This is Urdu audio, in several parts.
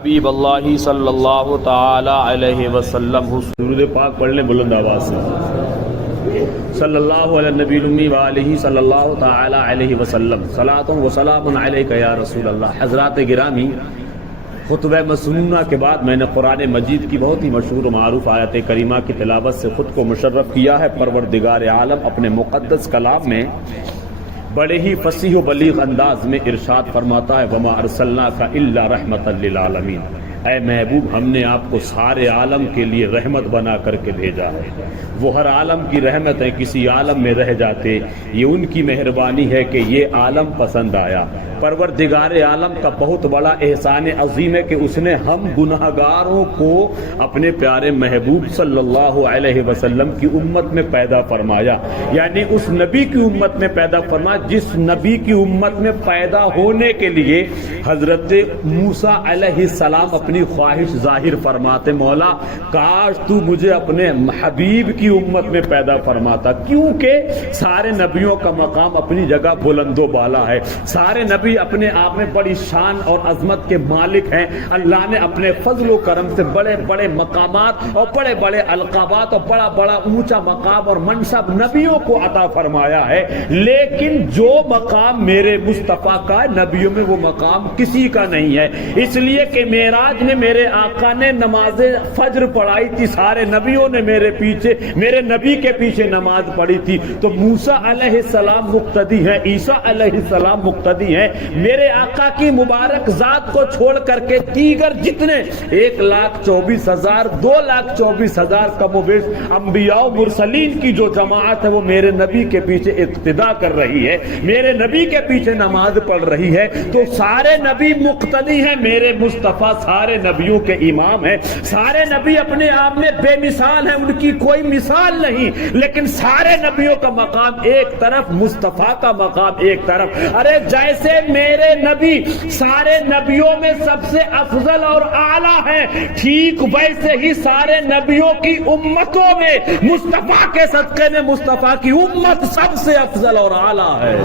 حبیب اللہ صلی اللہ تعالی علیہ وسلم درود پاک پڑھ لیں بلند آواز سے۔ صلی اللہ علیہ نبی الامی وآلہ صلی اللہ تعالی علیہ وسلم، صلاۃ و سلام علیک یا رسول اللہ۔ حضرات گرامی، خطبہ مسنونہ کے بعد میں نے قرآن مجید کی بہت ہی مشہور و معروف آیت کریمہ کی تلاوت سے خود کو مشرف کیا ہے۔ پروردگار عالم اپنے مقدس کلام میں بڑے ہی فصیح و بلیغ انداز میں ارشاد فرماتا ہے، وَمَا أَرْسَلْنَاكَ إِلَّا رَحْمَةً لِّلْعَالَمِينَ۔ اے محبوب، ہم نے آپ کو سارے عالم کے لیے رحمت بنا کر کے بھیجا ہے۔ وہ ہر عالم کی رحمت ہے، کسی عالم میں رہ جاتے، یہ ان کی مہربانی ہے کہ یہ عالم پسند آیا۔ پروردگار عالم کا بہت بڑا احسان عظیم ہے کہ اس نے ہم گناہگاروں کو اپنے پیارے محبوب صلی اللہ علیہ وسلم کی امت میں پیدا فرمایا، یعنی اس نبی کی امت میں پیدا فرمایا جس نبی کی امت میں پیدا ہونے کے لیے حضرت موسیٰ علیہ السلام اپنی خواہش ظاہر فرماتے، مولا کاش تو مجھے اپنے حبیب کی امت میں پیدا فرماتا، کیونکہ سارے نبیوں کا مقام اپنی جگہ بلند و بالا ہے، سارے نبی اپنے آپ میں بڑی شان اور عظمت کے مالک ہیں۔ اللہ نے اپنے فضل و کرم سے بڑے بڑے مقامات اور بڑے بڑے القابات اور بڑا بڑا اونچا مقام اور منصب نبیوں کو عطا فرمایا ہے، لیکن جو مقام میرے مصطفیٰ کا نبیوں میں وہ مقام کسی کا نہیں ہے۔ اس لیے کہ معراج میں میرے آقا نے نماز فجر پڑھائی تھی، سارے نبیوں نے میرے نبی کے پیچھے نماز پڑھی تھی، تو موسیٰ علیہ السلام مقتدی ہیں، عیسیٰ علیہ السلام مقتدی ہیں۔ میرے آقا کی مبارک ذات کو چھوڑ کر کے دیگر جتنے 1,24,000 2,24,000 کم و بیش انبیاء و مرسلین کی جو جماعت ہے وہ میرے نبی کے پیچھے اقتدا کر رہی ہے، میرے نبی کے پیچھے نماز پڑھ رہی ہے، تو سارے نبی مقتدی ہیں، میرے مصطفیٰ سارے نبیوں کے امام ہیں۔ سارے نبی اپنے آپ میں بے مثال ہیں، ان کی کوئی مثال نہیں، لیکن سارے نبیوں کا مقام ایک طرف، مصطفیٰ کا مقام ایک طرف۔ ارے جیسے میرے نبی سارے نبیوں میں سب سے افضل اور اعلیٰ ہیں، ٹھیک ویسے ہی سارے نبیوں کی امتوں میں مصطفیٰ کے صدقے میں مصطفیٰ کی امت سب سے افضل اور اعلیٰ ہے۔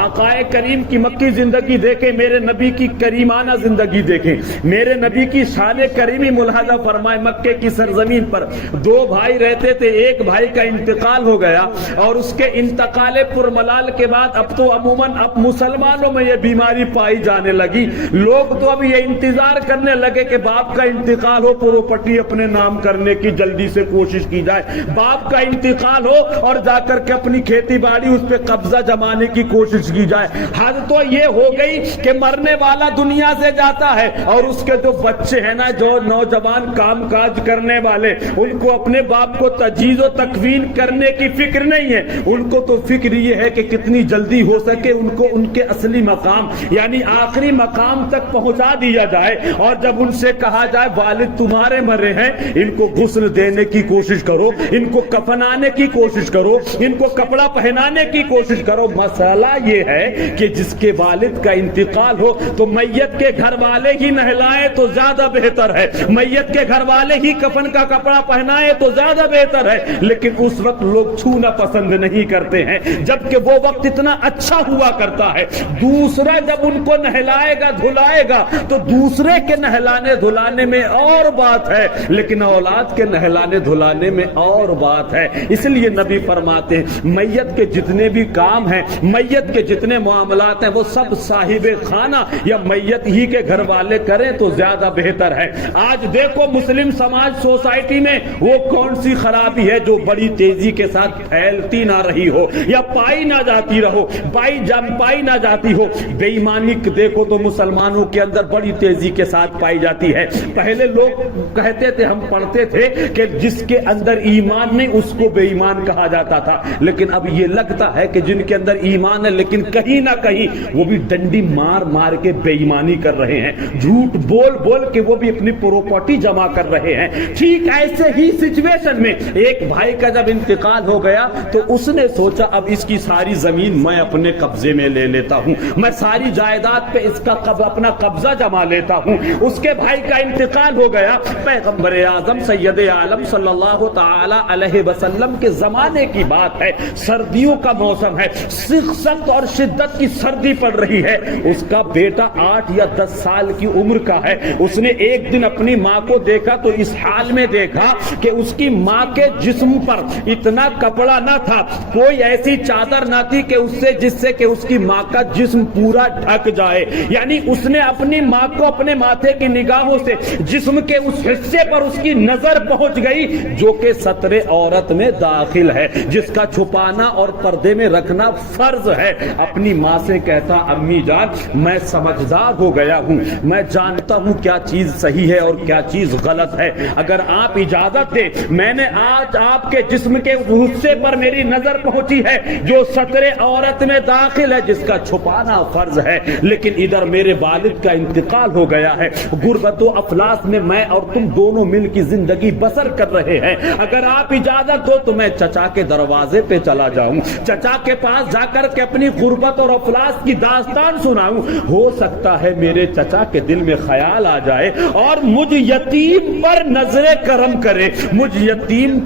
آقا کریم کی مکی زندگی دیکھیں، میرے نبی کی کریمانہ زندگی دیکھیں، میرے نبی کی شان کریمی ملاحظہ فرمائیں۔ مکے کی سرزمین پر دو بھائی رہتے تھے، ایک بھائی کا انتقال ہو گیا اور اس کے انتقال پرملال کے بعد اب تو عموماً اب مسلمانوں میں یہ بیماری پائی جانے لگی، لوگ تو اب یہ انتظار کرنے لگے کہ باپ کا انتقال ہو، پراپرٹی اپنے نام کرنے کی جلدی سے کوشش کی جائے، باپ کا انتقال ہو اور جا کر کے اپنی کھیتی باڑی اس پہ قبضہ جمانے کی کوشش کی جائے۔ حد تو یہ ہو گئی کہ مرنے والا دنیا سے جاتا ہے اور اس کے جو بچے ہیں نا، جو نوجوان کام کاج کرنے والے، ان کو اپنے باپ کو تجہیز و تکفین کرنے کی فکر نہیں ہے، ان کو تو فکر یہ ہے کہ کتنی جلدی ہو سکے ان کو ان کے اصلی مقام یعنی آخری مقام تک پہنچا دیا جائے، اور جب ان سے کہا جائے والد تمہارے مرے ہیں، ان کو غسل دینے کی کوشش کرو، ان کو کفنانے کی کوشش کرو، ان کو کپڑا پہنانے کی کوشش کرو۔ مسئلہ یہ ہے کہ جس کے والد کا انتقال ہو تو میت کے گھر والے ہی نہلائے تو زیادہ بہتر ہے، میت کے گھر والے ہی کفن کا کپڑا پہنائے تو زیادہ بہتر ہے، لیکن اس وقت لوگ چھونا پسند نہیں کرتے ہیں، جبکہ وہ وقت اتنا اچھا ہوا کرتا ہے۔ دوسرا جب ان کو نہلائے گا دھلائے گا تو دوسرے کے نہلانے دھلانے میں اور بات ہے، لیکن اولاد کے نہلانے دھلانے میں اور بات ہے۔ اس لیے نبی فرماتے ہیں میت کے جتنے بھی کام ہیں، میت کے جتنے معاملات ہیں، وہ سب صاحب خانہ یا میت ہی کے گھر والے کریں تو زیادہ بہتر ہے۔ آج دیکھو مسلم سماج سوسائٹی میں وہ کون سی خرابی ہے جو بڑی تیزی کے ساتھ پھیلتی نہ رہی ہو یا پائی نہ جاتی رہو، پائی نہ جاتی ہو۔ بے ایمانی دیکھو تو مسلمانوں کے اندر بڑی تیزی کے ساتھ پائی جاتی ہے۔ پہلے لوگ کہتے تھے، ہم پڑھتے تھے کہ جس کے اندر ایمان نہیں اس کو بے ایمان کہا جاتا تھا، لیکن اب یہ لگتا ہے کہ جن کے اندر ایمان ہے لیکن کہیں نہ کہیں وہ بھی ڈنڈی مار مار کے بے ایمانی کر رہے ہیں، جھوٹ بول بول کے وہ بھی اپنی پراپرٹی جمع کر رہے ہیں۔ ٹھیک ایسے ہی سچویشن میں ایک بھائی کا جب انتقال ہو گیا تو اس نے سوچا اب اس کی ساری زمین میں اپنے قبضے میں لے لیتا ہوں، میں ساری جائیداد پہ اس کا اپنا قبضہ جما لیتا ہوں۔ اس کے بھائی کا انتقال ہو گیا، پیغمبر اعظم سید عالم صلی اللہ تعالی علیہ وسلم کے زمانے کی بات ہے، سردیوں کا موسم ہے، سخت اور شدت کی سردی پڑ رہی ہے، اس کا بیٹا 8 یا 10 سال کی عمر کا ہے، اس نے ایک دن اپنی ماں کو دیکھا تو اس حال میں دیکھا کہ اس کی ماں کے جسم پر اتنا کپڑا نہ تھا، کوئی ایسی چادر نہ تھی کہ جس سے کہ اس کی ماں کا جسم پورا ڈھک جائے، یعنی اس نے اپنی ماں کو اپنے ماتھے کی نگاہوں سے جسم کے اس حصے پر اس کی نظر پہنچ گئی جو کہ ستر عورت میں داخل ہے، جس کا چھپانا اور پردے میں رکھنا فرض ہے۔ اپنی ماں سے کہتا امی جان میں سمجھدار ہو گیا ہوں، میں جانتا ہوں کیا چیز صحیح ہے اور کیا چیز غلط ہے، اگر آپ اجازت دیں میں نے آج آپ کے جسم کے حصے پر میری نظر پہنچی ہے جو ستر عورت میں داخل ہے، جس کا چھپانا فرض ہے، لیکن ادھر میرے والد کا انتقال ہو گیا ہے، غربت و افلاس میں میں اور تم دونوں مل کی زندگی بسر کر رہے ہیں، اگر آپ اجازت دو تو میں چچا کے دروازے پہ چلا جاؤں، چچا کے پاس جا کر کے اپنی غربت اور افلاس کی داستان سناؤں، ہو سکتا ہے میرے چچا کے دل میں خیال آ جائے اور مجھ یتیم پر نظر کرم کرے، مجھ یتیم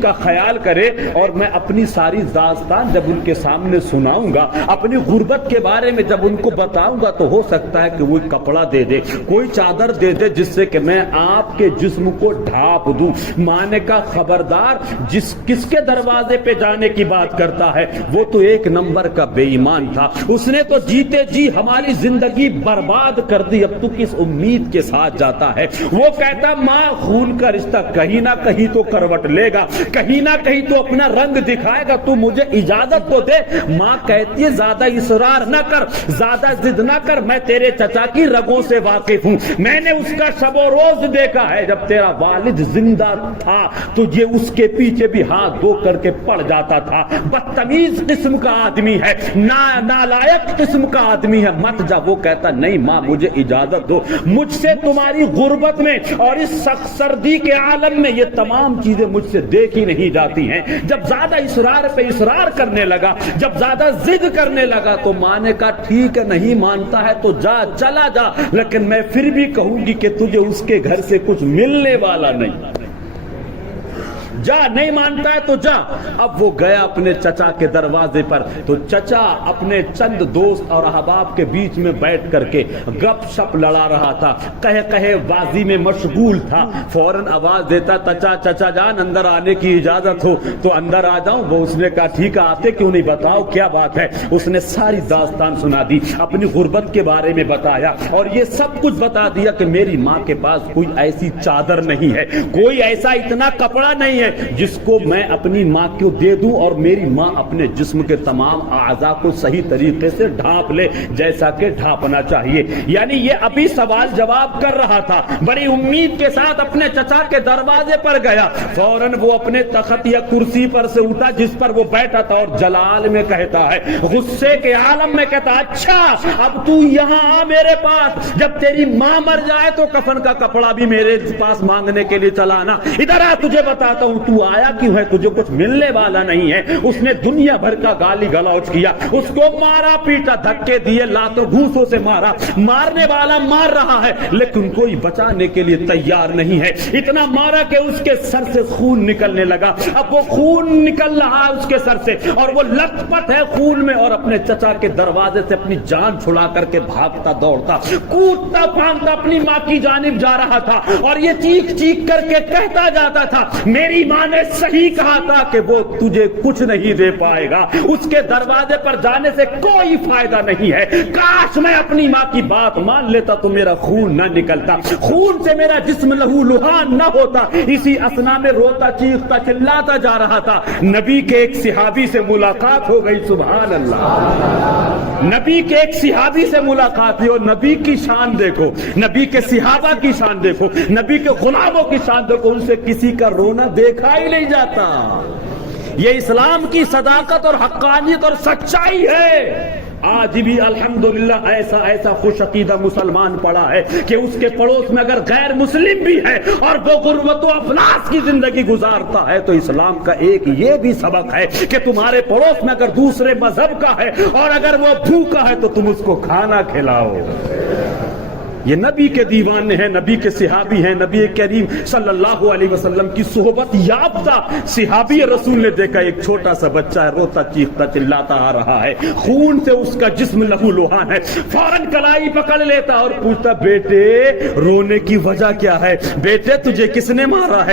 کا خیال کرے، اور میں اپنی ساری داستان جب ان کے سامنے سناؤں گا، اپنی غربت کے بارے میں جب ان کو بتاؤں گا، تو ہو سکتا ہے کہ وہ کپڑا دے دے، کوئی چادر دے دے جس سے کہ میں آپ کے جسم کو ڈھانپ دوں۔ ماں نے کہا خبردار، کس کے دروازے پہ جانے کی بات کرتا ہے، وہ تو ایک نمبر کا بے ایمان تھا، اس نے تو جیتے جی ہماری زندگی برباد کر دی، اب تو کس امید کے ساتھ جاتا ہے؟ وہ کہتا ماں خون کا رشتہ کہیں نہ کہیں تو کروٹ لے گا، کہیں نہ کہیں تو اپنا رنگ دکھائے گا، تو مجھے اجازت تو دے۔ ماں کہتی ہے زیادہ اصرار نہ کر، زیادہ ضد نہ کر، میں تیرے چچا کی رگوں سے واقف ہوں، میں نے اس کا شب و روز دیکھا ہے، جب تیرا والد زندہ تھا تو یہ اس کے پیچھے بھی ہاتھ دھو کر کے پڑ جاتا تھا، بدتمیز قسم کا آدمی ہے، نالائق قسم کا آدمی ہے، مت جا۔ وہ کہتا نہیں ماں مجھے اجازت دو، مجھ سے تمہاری غربت میں اور اس سخت سردی کے عالم میں یہ تمام چیزیں مجھ سے دیکھی نہیں جاتی ہیں۔ جب زیادہ اصرار پہ اصرار کرنے لگا، جب زیادہ ضد کرنے لگا، تو ماں نے کہا ٹھیک ہے نہیں مانتا ہے تو جا، چلا جا، لیکن میں پھر بھی کہوں گی کہ تجھے اس کے گھر سے کچھ ملنے والا نہیں، جا، نہیں مانتا ہے تو جا۔ اب وہ گیا اپنے چچا کے دروازے پر، تو چچا اپنے چند دوست اور احباب کے بیچ میں بیٹھ کر کے گپ شپ لڑا رہا تھا، کہے بازی میں مشغول تھا، فوراً آواز دیتا چچا جان اندر آنے کی اجازت ہو تو اندر آ جاؤں؟ وہ اس نے کہا ٹھیک ہے آتے کیوں نہیں، بتاؤ کیا بات ہے۔ اس نے ساری داستان سنا دی، اپنی غربت کے بارے میں بتایا، اور یہ سب کچھ بتا دیا کہ میری ماں کے پاس کوئی ایسی چادر نہیں ہے، کوئی ایسا اتنا کپڑا نہیں ہے جس کو میں اپنی ماں کو دے دوں اور میری ماں اپنے جسم کے تمام اعضاء کو صحیح طریقے سے ڈھانپ لے جیسا کہ ڈھانپنا چاہیے۔ یعنی یہ ابھی سوال جواب کر رہا تھا، بڑی امید کے ساتھ اپنے چچا کے دروازے پر گیا، فوراً وہ اپنے تخت یا کرسی پر سے اٹھا جس پر وہ بیٹھا تھا، اور جلال میں کہتا ہے، غصے کے عالم میں کہتا اچھا اب تو یہاں آ میرے پاس، جب تیری ماں مر جائے تو کفن کا کپڑا بھی میرے پاس مانگنے کے لیے چلا نا، ادھر آ تجھے بتاتا ہوں تو آیا کیوں ہے، تجھے کچھ ملنے والا نہیں ہے۔ اس نے دنیا بھر کا گالی گلوچ کیا، اس کو مارا پیٹا، دھکے دیے، لاتوں گھوسوں سے مارا، مارنے والا مار رہا ہے لیکن کوئی بچانے کے لیے تیار نہیں ہے، اتنا مارا کہ اس کے سر سے خون نکلنے لگا، اب وہ خون نکل رہا ہے اس کے سر سے اور وہ لت پت ہے خون میں، اور اپنے چچا کے دروازے سے اپنی جان چھڑا کر کے بھاگتا دوڑتا کودتا پھاندتا اپنی ماں کی جانب جا رہا تھا، اور یہ چیخ چیخ کر کے کہتا جاتا تھا میری ماں نے صحیح کہا تھا کہ وہ تجھے کچھ نہیں دے پائے گا، اس کے دروازے پر جانے سے کوئی فائدہ نہیں ہے، کاش میں اپنی ماں کی بات مان لیتا تو میرا خون نہ نکلتا، خون سے میرا جسم لہو لہان نہ ہوتا۔ اسی اسنا میں روتا چیختا چلاتا جا رہا تھا، نبی کے ایک صحابی سے ملاقات ہو گئی، سبحان اللہ، نبی کے ایک صحابی سے ملاقات ہوئی، اور نبی کی شان دیکھو، نبی کے صحابہ کی شان دیکھو، نبی کے غلاموں کی شان دیکھو، ان سے کسی کا رونا دیکھا ہی نہیں جاتا۔ یہ اسلام کی صداقت اور حقانیت اور سچائی ہے۔ آج بھی الحمدللہ ایسا خوش عقیدہ مسلمان پڑا ہے کہ اس کے پڑوس میں اگر غیر مسلم بھی ہے اور وہ غربت و افلاس کی زندگی گزارتا ہے تو اسلام کا ایک یہ بھی سبق ہے کہ تمہارے پڑوس میں اگر دوسرے مذہب کا ہے اور اگر وہ بھوکا ہے تو تم اس کو کھانا کھلاؤ۔ یہ نبی کے دیوانے ہیں, نبی کے صحابی ہیں. نبی کریم صلی اللہ علیہ وسلم کی صحبت یافتہ صحابی رسول نے دیکھا ایک چھوٹا سا بچہ ہے, روتا چیختا چلاتا آ رہا ہے, خون سے اس کا جسم لہو لہان ہے. فوراً کلائی پکڑ لیتا اور پوچھتا بیٹے رونے کی وجہ کیا ہے, بیٹے تجھے کس نے مارا ہے؟